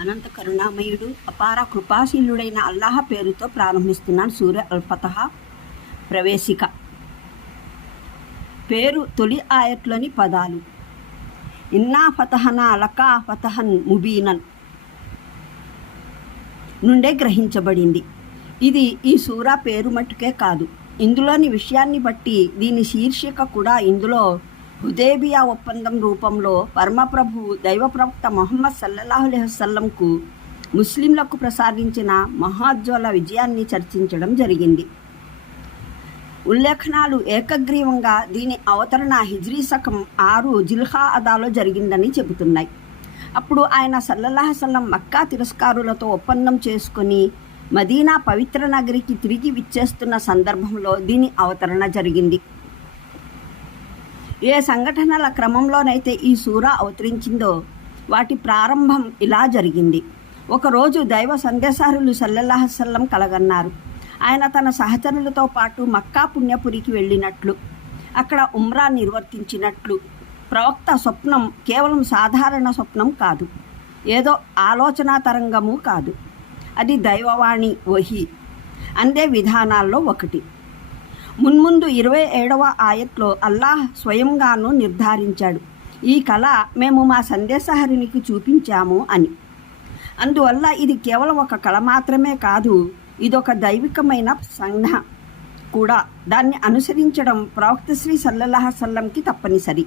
అనంత కరుణామయుడు అపార కృపాశీలుడైన అల్లాహ పేరుతో ప్రారంభిస్తున్నాను సూర్య అల్ఫతహ ప్రవేశిక. పేరు తొలి ఆయట్లోని పదాలు. ఇన్నా ఫతహనా లకా ఫతహన్ ముబీనన్ నుండే గ్రహించబడింది. ఇది ఈ సూరా పేరు మట్టుకే కాదు. ఇందులోని విషయాన్ని బట్టి దీని శీర్షిక కూడా ఇందులో హుదేబియా ఒప్పందం రూపంలో పరమప్రభు దైవ ప్రవక్త మొహమ్మద్ సల్లల్లాహులేహసల్లంకు ముస్లింలకు ప్రసాదించిన మహాజ్వల విజయాన్ని చర్చించడం జరిగింది. ఉల్లేఖనాలు ఏకగ్రీవంగా దీని అవతరణ హిజ్రీ శకం ఆరు జిల్హా అదాలో జరిగిందని చెబుతున్నాయి. అప్పుడు ఆయన సల్లల్లాహసల్లం మక్కా తిరస్కారులతో ఒప్పందం చేసుకుని మదీనా పవిత్ర నగరికి తిరిగి విచ్చేస్తున్న సందర్భంలో దీని అవతరణ జరిగింది. ఏ సంఘటనల క్రమంలోనైతే ఈ సూర అవతరించిందో వాటి ప్రారంభం ఇలా జరిగింది. ఒకరోజు దైవ సందేశారులు సల్లల్లాహసల్లం కలగన్నారు. ఆయన తన సహచరులతో పాటు మక్కా పుణ్యపురికి వెళ్ళినట్లు అక్కడ ఉమ్రా నిర్వర్తించినట్లు. ప్రవక్త స్వప్నం కేవలం సాధారణ స్వప్నం కాదు ఏదో ఆలోచనా తరంగము కాదు. అది దైవవాణి వహి. అందే విధానాల్లో ఒకటి. మున్ముందు ఇరవై ఏడవ ఆయత్లో అల్లాహ్ స్వయంగాను నిర్ధారించాడు. ఈ కళ మేము మా సందేశహరినికి చూపించాము అని. అందువల్ల ఇది కేవలం ఒక కళ మాత్రమే కాదు ఇదొక దైవికమైన సంజ్ఞ కూడా. దాన్ని అనుసరించడం ప్రవక్త శ్రీ సల్లల్లాహ సల్లంకి తప్పనిసరి.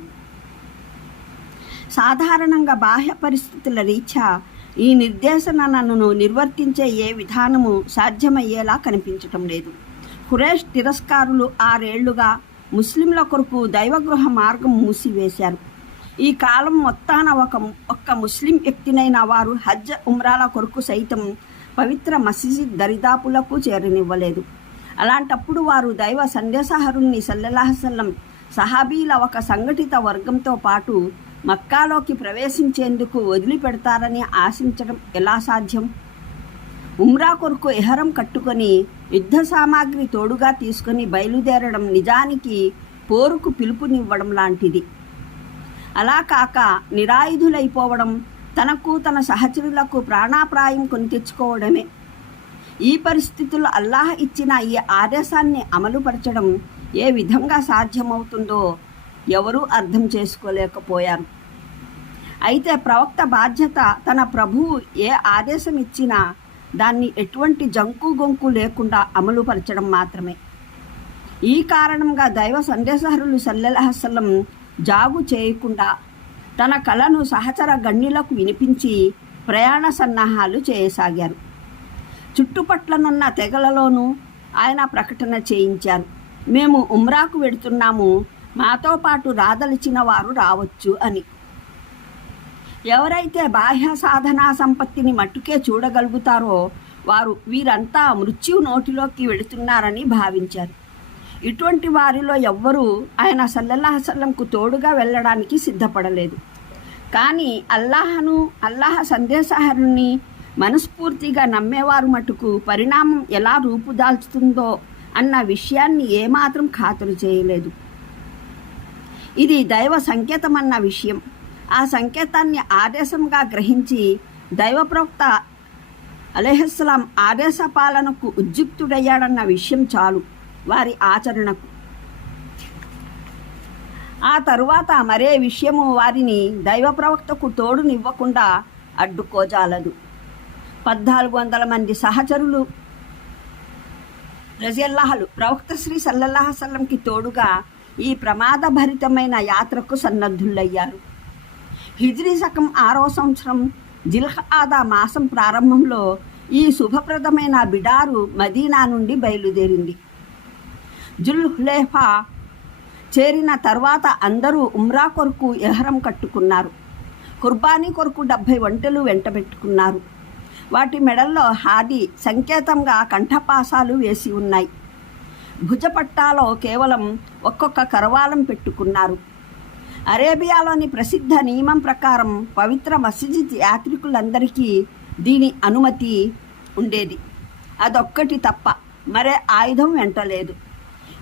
సాధారణంగా బాహ్య పరిస్థితుల రీత్యా ఈ నిర్దేశనను నిర్వర్తించే ఏ విధానము సాధ్యమయ్యేలా కనిపించటం లేదు. ఖురేష్ తిరస్కారులు ఆరేళ్ళుగా ముస్లింల కొరకు దైవగృహ మార్గం మూసివేశారు. ఈ కాలం మొత్తాన ఒక ఒక్క ముస్లిం వ్యక్తినైన వారు హజ్ ఉమ్రాల కొరకు సైతం పవిత్ర మసీద్ దరిదాపులకు చేరనివ్వలేదు. అలాంటప్పుడు వారు దైవ సందేశహరుణ్ణి సల్లెల్లాహసల్లం సహాబీల ఒక సంఘటిత వర్గంతో పాటు మక్కాలోకి ప్రవేశించేందుకు వదిలిపెడతారని ఆశించడం ఎలా సాధ్యం? ఉమ్రా కొరకు ఎహరం కట్టుకొని యుద్ధ సామాగ్రి తోడుగా తీసుకొని బయలుదేరడం నిజానికి పోరుకు పిలుపునివ్వడం లాంటిది. అలా కాక నిరాయుధులైపోవడం తనకు తన సహచరులకు ప్రాణాప్రాయం కొని తెచ్చుకోవడమే. ఈ పరిస్థితుల్లో అల్లాహ్ ఇచ్చిన ఈ ఆదేశాన్ని అమలుపరచడం ఏ విధంగా సాధ్యమవుతుందో ఎవరూ అర్థం చేసుకోలేకపోయారు. అయితే ప్రవక్త బాధ్యత తన ప్రభువు ఏ ఆదేశం ఇచ్చినా దాన్ని ఎటువంటి జంకు గొంకు లేకుండా అమలుపరచడం మాత్రమే. ఈ కారణంగా దైవ సందేశహరులు సల్లెల్హసల్లం జాగు చేయకుండా తన కళను సహచర గణ్యులకు వినిపించి ప్రయాణ సన్నాహాలు చేయసాగారు. చుట్టుపట్లనున్న తెగలలోనూ ఆయన ప్రకటన చేయించారు. మేము ఉమ్రాకు వెడుతున్నాము మాతో పాటు రాదలిచిన వారు రావచ్చు అని. ఎవరైతే బాహ్య సాధనా సంపత్తిని మట్టుకే చూడగలుగుతారో వారు వీరంతా మృత్యు నోటిలోకి వెళుతున్నారని భావించారు. ఇటువంటి వారిలో ఎవ్వరూ ఆయన సల్లల్లాహసల్లంకు తోడుగా వెళ్ళడానికి సిద్ధపడలేదు. కానీ అల్లాహను అల్లాహ సందేశహరుని మనస్ఫూర్తిగా నమ్మేవారు మటుకు పరిణామం ఎలా రూపుదాల్చుతుందో అన్న విషయాన్ని ఏమాత్రం ఖాతరు చేయలేదు. ఇది దైవ సంకేతమన్న విషయం. ఆ సంకేతాన్ని ఆదేశంగా గ్రహించి దైవ ప్రవక్త అలెహస్లాం ఆదేశ పాలనకు ఉద్యుక్తుడయ్యాడన్న విషయం చాలు వారి ఆచరణకు. ఆ తరువాత మరే విషయము వారిని దైవ ప్రవక్తకు తోడునివ్వకుండా అడ్డుకోజాలదు. పద్నాలుగు వందల మంది సహచరులు రజల్లాహలు ప్రవక్త శ్రీ సల్లల్లాహసల్లంకి తోడుగా ఈ ప్రమాదభరితమైన యాత్రకు సన్నద్ధులయ్యారు. హిజ్రీ శకం ఆరో సంవత్సరం జిల్హాదా మాసం ప్రారంభంలో ఈ శుభప్రదమైన బిడారు మదీనా నుండి బయలుదేరింది. జుల్ హులేఫా చేరిన తర్వాత అందరూ ఉమ్రా కొరకు ఎహరం కట్టుకున్నారు. కుర్బానీ కొరకు డెబ్భై ఒంటెలు వెంటబెట్టుకున్నారు వాటి మెడల్లో హాది సంకేతంగా కంఠపాసాలు వేసి ఉన్నాయి. భుజపట్టాలో కేవలం ఒక్కొక్క కరవాలం పెట్టుకున్నారు. అరేబియాలోని ప్రసిద్ధ నియమం ప్రకారం పవిత్ర మసీద్ యాత్రికులందరికీ దీని అనుమతి ఉండేది. అదొక్కటి తప్ప మరే ఆయుధం వెంటలేదు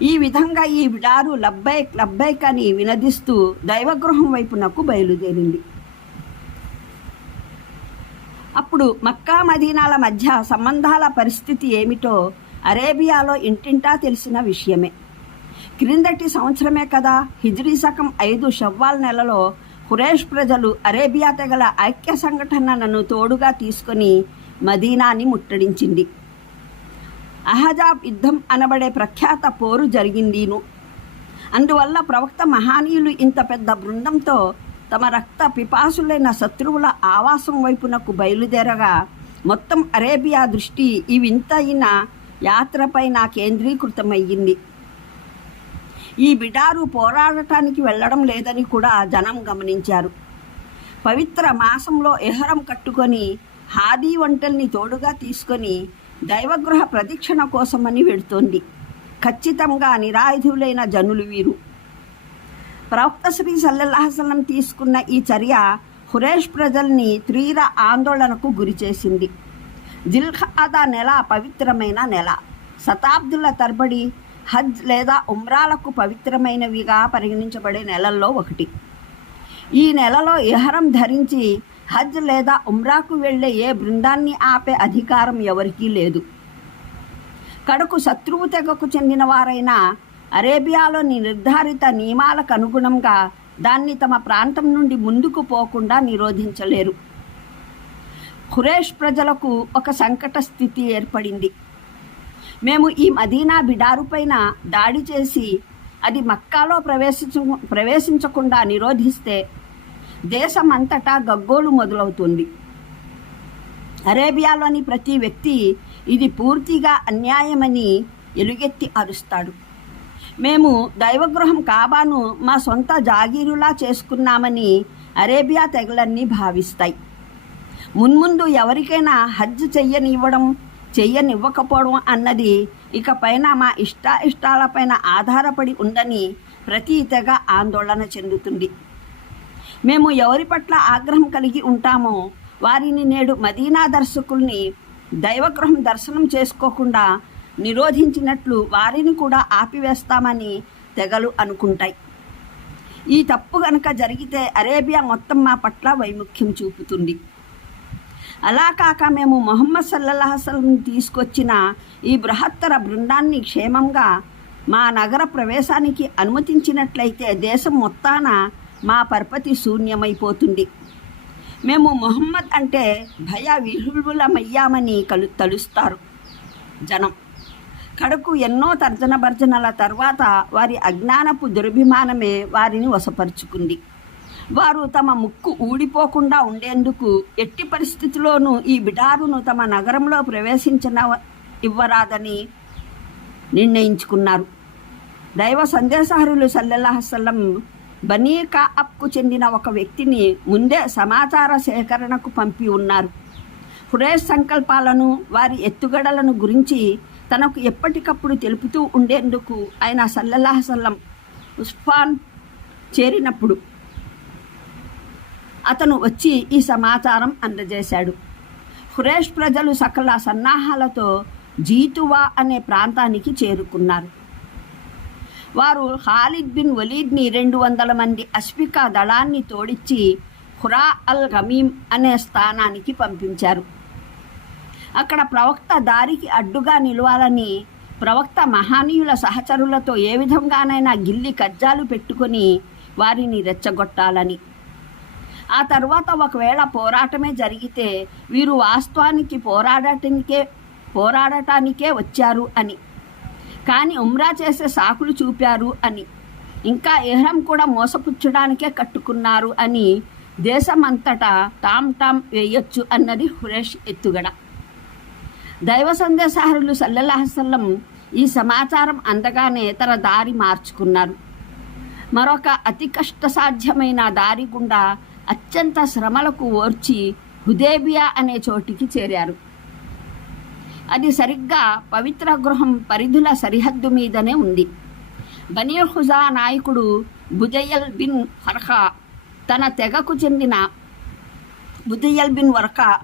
ఈ విధంగా ఈ విడారు లబ్బైక్ లబ్బైక్ అని వినదిస్తూ దైవగృహం వైపునకు బయలుదేరింది. అప్పుడు మక్కా మదీనాల మధ్య సంబంధాల పరిస్థితి ఏమిటో అరేబియాలో ఇంటింటా తెలిసిన విషయమే. క్రిందటి సంవత్సరమే కదా హిజ్రీ శకం ఐదు షవ్వాల్ నెలలో హురేష్ ప్రజలు అరేబియా తెగల ఐక్య సంఘటనలను తోడుగా తీసుకొని మదీనాని ముట్టడించింది. అహజాబ్ యుద్ధం అనబడే ప్రఖ్యాత పోరు జరిగిందిను. అందువల్ల ప్రవక్త మహానీయులు ఇంత పెద్ద బృందంతో తమ రక్త పిపాసులైన శత్రువుల ఆవాసం వైపునకు బయలుదేరగా మొత్తం అరేబియా దృష్టి ఈ వింతైన యాత్రపైన కేంద్రీకృతమయ్యింది ఈ బిడారు పోరాడటానికి వెళ్ళడం లేదని కూడా జనం గమనించారు. పవిత్ర మాసంలో ఎహరం కట్టుకొని హాదీ వంటల్ని తోడుగా తీసుకొని దైవగృహ ప్రదక్షిణ కోసమని వెడుతోంది ఖచ్చితంగా నిరాయుధులైన జనులు వీరు. ప్రవక్త శ్రీ సల్లల్లాహసలం తీసుకున్న ఈ చర్య హురేష్ ప్రజల్ని తీవ్ర ఆందోళనకు గురిచేసింది జిల్ఖాదా నెల పవిత్రమైన నెల. శతాబ్దుల తరబడి హజ్ లేదా ఉమ్రాలకు పవిత్రమైనవిగా పరిగణించబడే నెలల్లో ఒకటి. ఈ నెలలో ఇహరం ధరించి హజ్ లేదా ఉమ్రాకు వెళ్ళే ఏ బృందాన్ని ఆపే అధికారం ఎవరికీ లేదు. కడకు శత్రువు తెగకు చెందిన వారైనా అరేబియాలోని నిర్ధారిత నియమాలకు అనుగుణంగా దాన్ని తమ ప్రాంతం నుండి ముందుకు పోకుండా నిరోధించలేరు. ఖురేష్ ప్రజలకు ఒక సంకట స్థితి ఏర్పడింది. మేము ఈ మదీనా బిడారుపైన దాడి చేసి అది మక్కాలో ప్రవేశించు ప్రవేశించకుండా నిరోధిస్తే దేశమంతటా గగ్గోలు మొదలవుతుంది. అరేబియాలోని ప్రతి వ్యక్తి ఇది పూర్తిగా అన్యాయమని ఎలుగెత్తి అరుస్తాడు. మేము దైవగృహం కాబాను మా సొంత జాగీరులా చేసుకున్నామని అరేబియా తెగలన్నీ భావిస్తాయి. మున్ముందు ఎవరికైనా హజ్ చెయ్యనివ్వడం చెయ్యనివ్వకపోవడం అన్నది ఇక పైన మా ఇష్ట ఇష్టాలపైన ఆధారపడి ఉందని ప్రతి తెగ ఆందోళన చెందుతుంది. మేము ఎవరి పట్ల ఆగ్రహం కలిగి ఉంటామో వారిని నేడు మదీనా దర్శకుల్ని దైవగృహం దర్శనం చేసుకోకుండా నిరోధించినట్లు వారిని కూడా ఆపివేస్తామని తెగలు అనుకుంటాయి. ఈ తప్పు గనక జరిగితే అరేబియా మొత్తం మా పట్ల వైముఖ్యం చూపుతుంది. అలా కాక మేము మొహమ్మద్ సల్లల్లాహసలం తీసుకొచ్చిన ఈ బృహత్తర బృందాన్ని క్షేమంగా మా నగర ప్రవేశానికి అనుమతించినట్లయితే దేశం మొత్తాన మా పరపతి శూన్యమైపోతుంది. మేము మొహమ్మద్ అంటే భయ విహుల్బులమయ్యామని కలు తలుస్తారు జనం. కడకు ఎన్నో తర్జన భర్జనల తర్వాత వారి అజ్ఞానపు దురభిమానమే వారిని వశపరుచుకుంది. వారు తమ ముక్కు ఊడిపోకుండా ఉండేందుకు ఎట్టి పరిస్థితిలోనూ ఈ బిడారును తమ నగరంలో ప్రవేశించిన ఇవ్వరాదని నిర్ణయించుకున్నారు. దైవ సందేశహరులు సల్లెల్లాహసల్లం బనీ కాఅప్కు చెందిన ఒక వ్యక్తిని ముందే సమాచార సేకరణకు పంపి ఉన్నారు. హురేష్ సంకల్పాలను వారి ఎత్తుగడలను గురించి తనకు ఎప్పటికప్పుడు తెలుపుతూ ఉండేందుకు ఆయన సల్లల్లాహసల్లం ఉస్ఫాన్ చేరినప్పుడు అతను వచ్చి ఈ సమాచారం అందజేశాడు. హురేష్ ప్రజలు సకల సన్నాహాలతో జీతువా అనే ప్రాంతానికి చేరుకున్నారు. వారు ఖాలిద్ బిన్ వలీద్ని రెండు వందల మంది అశ్వికా దళాన్ని తోడిచ్చి హురా అల్ గమీం అనే స్థానానికి పంపించారు. అక్కడ ప్రవక్త దారికి అడ్డుగా నిలవాలని ప్రవక్త మహానీయుల సహచరులతో ఏ విధంగానైనా గిల్లి కజ్జాలు పెట్టుకొని వారిని రెచ్చగొట్టాలని ఆ తర్వాత ఒకవేళ పోరాటమే జరిగితే వీరు వాస్తవానికి పోరాడటానికే పోరాడటానికే వచ్చారు అని. కానీ ఉమ్రా చేసే సాకులు చూపారు అని. ఇంకా ఎహ్రం కూడా మోసపుచ్చడానికే కట్టుకున్నారు అని దేశమంతటా టామ్ టామ్ వేయొచ్చు అన్నది హురేష్ ఎత్తుగడ. దైవ సందేశహరులు సల్లల్లాహసల్లం ఈ సమాచారం అందగానే తన దారి మార్చుకున్నారు. మరొక అతి కష్టసాధ్యమైన దారి గుండా అత్యంత శ్రమలకు ఓర్చి హుదేబియా అనే చోటికి చేరారు. అది సరిగ్గా పవిత్ర గృహం పరిధుల సరిహద్దు మీదనే ఉంది. బనీర్ హుజా నాయకుడు బుజయల్ బిన్ ఫర్హా తన తెగకు చెందిన బుజయల్ బిన్ వర్కా